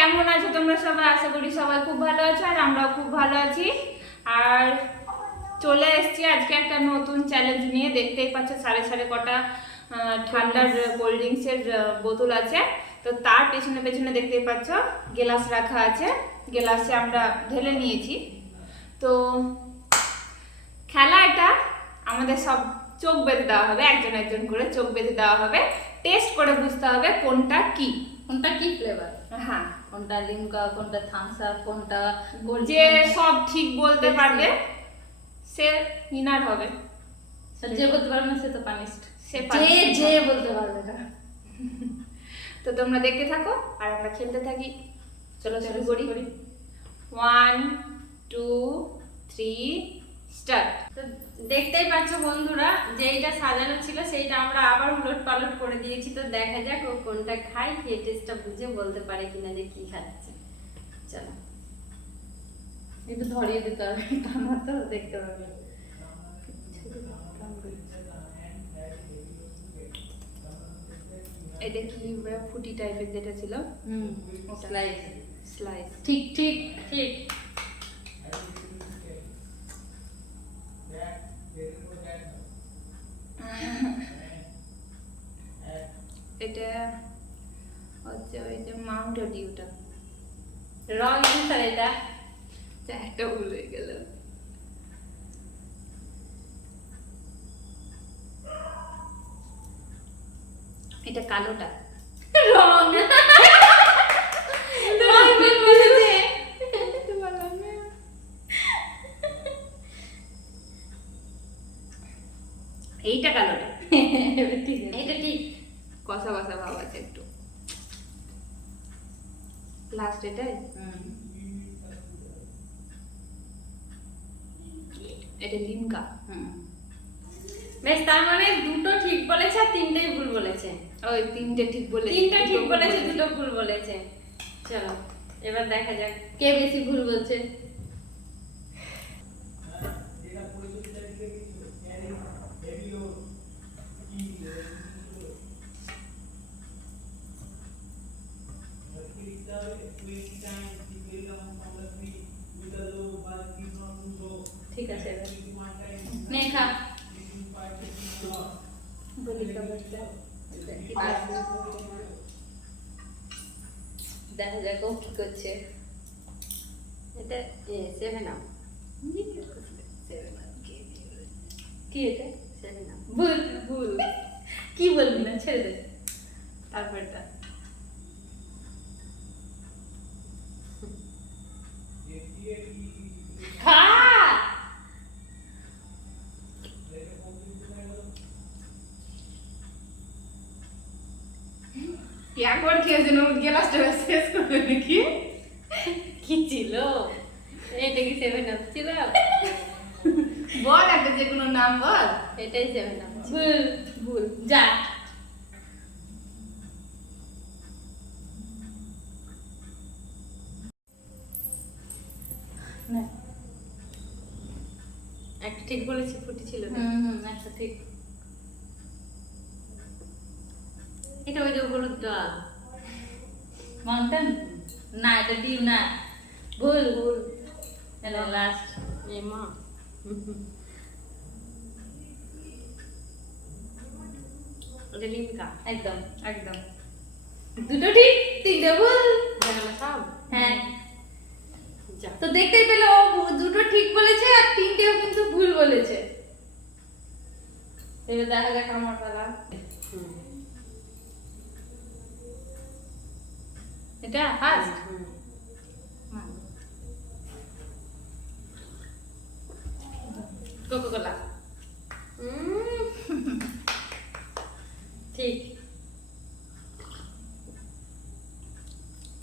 কেমন আছো তোমরা সবাই? আশা করি সবাই খুব ভালো আছো আর আমরাও খুব ভালো আছি। আর চলে এসেছি আজকে একটা নতুন চ্যালেঞ্জ নিয়ে। দেখতেই পাচ্ছ সাড়ে সাড়ে কটা ঠান্ডার কোল্ড ড্রিঙ্কসের বোতল আছে। তো তার পেছনে পেছনে দেখতেই পাচ্ছ গ্লাস রাখা আছে, গ্লাসে আমরা ঢেলে নিয়েছি। তো খেলা এটা আমাদের সব চোখ বেঁধে দেওয়া হবে, একজন একজন করে চোখ বেঁধে দেওয়া হবে, টেস্ট করে বুঝতে হবে কোনটা কি ফ্লেভার। হ্যাঁ, কোনটা লিমকা, কোনটা থামস আপ, কোনটা যে সব ঠিক বলতে পারবে সে উইনার হবে। যে বলতে পারবে না সে তো পানিশড। যে বলতে পারবে না। তো তোমরা দেখতে থাকো আর আমরা খেলতে থাকি। চলো শুরু করি। 1 2 3 স্টার্ট। তো দেখতেই পাচ্ছ বন্ধুরা, যেইটা সাজানো ছিল সেইটা আমরা আবার উলট পালট করে দিয়েছি। তো দেখা যাক ও কোনটা খায়, খেয়ে টেস্টটা বুঝে বলতে পারে কিনা যে কি খাচ্ছে। চলো একটু ধরিয়ে দিতে হবে, আমার তো দেখতে পাবে। এটা কি ফুটি টাইপের যেটা ছিল? স্লাইস। স্লাইস। ঠিক ঠিক ঠিক। এটা হচ্ছে ওই যে মাউন্টেন ডিউটা। রং অ্যান্সার এটা। একটা ভুল হয়ে গেল। এটা কালোটা। রং এইটা কালোটা। এটা ঠিক। কষা কষা ভাব আছে একটু। লাস্ট এটাই। এটা লিমকা। বেশ, তার মানে দুটো ঠিক বলেছে আর তিনটেই ভুল বলেছে। ওই তিনটে ঠিক বলেছে, তিনটা ঠিক বলেছে, দুটো ভুল বলেছে। চলো এবার দেখা যাক কে বেশি ভুল বলছে। ঠিক আছে এবার নে খা। বলি খাবারটা দেখা যাক ও কি করছে। এটা 7 আপ। কি এটা? 7 আপ। ভুল ভুল। কি বলবি না, ছেড়ে দে। তারপরটা খা। একবার খেয়েছেন গ্লাসটা শেষ করে নাকি? কি ছিল এটা? কি 7 আপ ছিল? বল একটা যে কোনো নাম বল। এটাই 7 আপ। ভুল ভুল। যা না, একটা ঠিক বলেছি, ফুটি ছিল না। আচ্ছা ঠিক। এটা ওই যে হলুদটা মাউন্টেন না, এটা ডিম না। ভুল ভুল। Hello last. এ মা এটা লিমকা। একদম একদম। দুটো ঠিক, তিনটে ভুল। জানালা সব। হ্যাঁ, যা। তো দেখতেই পেলে ও দুটো ঠিক বলেছে আর তিনটেও কিন্তু ভুল বলেছে। এবার দেখা যাক আমার পালা। এটা ফার্স্ট। Coca Cola. ঠিক।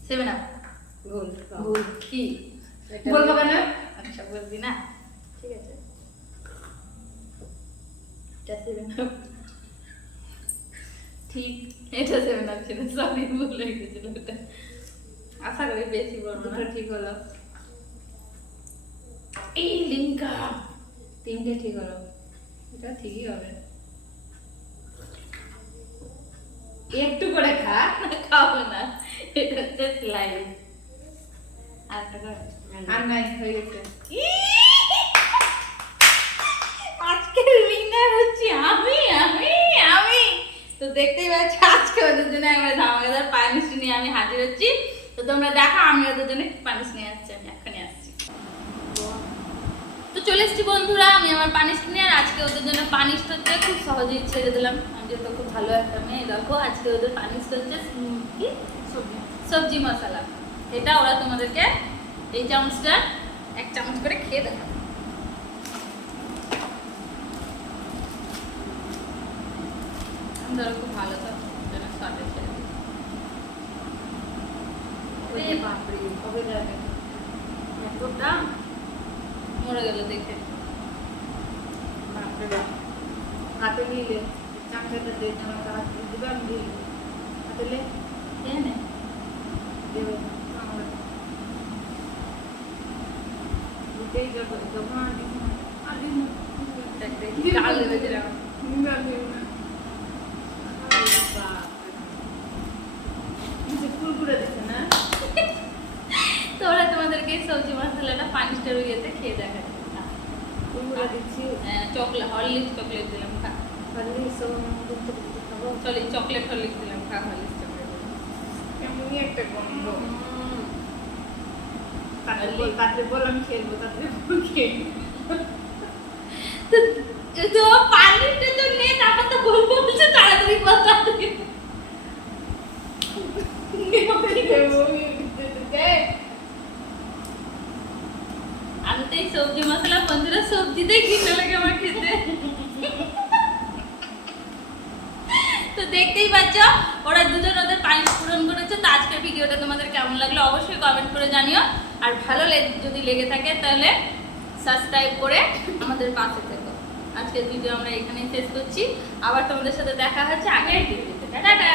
7 আপ। ভুল। ভুল কি? বলবো কেন? আচ্ছা বলবি না, ঠিক আছে। এটা 7 আপ ঠিক। এটা 7 আপ ছিল, সরি ভুল হয়ে গেছিল। এটা আশা করি বেশি বলবো না। ঠিক হলো। এই লিমকা। তিনটে ঠিক হলো। এটা ঠিকই হবে। একটু করে খা। খাবো না, এটা হচ্ছে স্লাইস। আর টাকা আর নাই হয়ে গেছে। আজকের উইনার হচ্ছে আমি আমি আমি। তো দেখতেই পাচ্ছ আজকে ওদের জন্য আমরা ধামাকাদার পায়েস মিষ্টি নিয়ে আমি হাজির হচ্ছি। তো তোমরা দেখো আমি ওদের জন্য কি পায়েস নিয়ে আসছি, আমি এখনই আসছি। তো চলে এসেছি বন্ধুরা, আমি আমার পানিশ নিয়ে। আর আজকে ওদের জন্য পানিশটা হচ্ছে খুব সহজেই ছেড়ে দিলাম, আমি যেহেতু খুব ভালো একটা মেয়ে। দেখো আজকে ওদের পানিশটা হচ্ছে কি সবজি মশলা। এটা ওরা তোমাদেরকে এই চামচটা 1 চামচ করে খেয়ে দেবে। ধরো খুব ভালো তো যেন স্বাদে ছেড়ে দিই। ওরে বাপরে কবে যাবে এতটা মরে গেল দেখে। বাপরে বাপ। হাতে নিলে চামচাটা দিয়ে আমার হাতে দিবে, আমি দিয়ে দেবো। হাতে লে খেয়ে নে। দেবে আমার দুটেই যাবো যখন আর দিন কাল দেবে দিলাম। ফুলকুড়ে দিচ্ছে না? তো ওরা তোমাদেরকে এই সবজি মশলাটা পানিশটার ইয়েতে খেয়ে দেখাচ্ছে। ফুলকুড়ে দিচ্ছি। চকলেট হরলিক্স চকলেট দিলাম খা। খালি সব খাবো। চলে চকলেট হরলিক্স দিলাম খা, হরলিক্স চকলেট। এমনই একটা গন্ধ। তাতে বল আমি খেলবো, তাতে বল খেলবো। তো পানিটা তো নে, তারপর তো বলবো বলছে তাড়াতাড়ি কথা। আমি তো এই সবজি মশলা বন্ধুরা সবজিতেই ঘৃণা লাগে আমার খেতে। তো দেখতেই পাচ্ছ ওরা দুজন ওদের পানিশ পূরণ করেছে। তো আজকের ভিডিওটা তোমাদের কেমন লাগলো অবশ্যই কমেন্ট করে জানিও। আর ভালো যদি লেগে থাকে তাহলে সাবস্ক্রাইব করে আমাদের পাশে থেকো। আজকের ভিডিও আমরা এখানেই শেষ করছি, আবার তোমাদের সাথে দেখা হচ্ছে আগের ভিডিওতে। টাটা।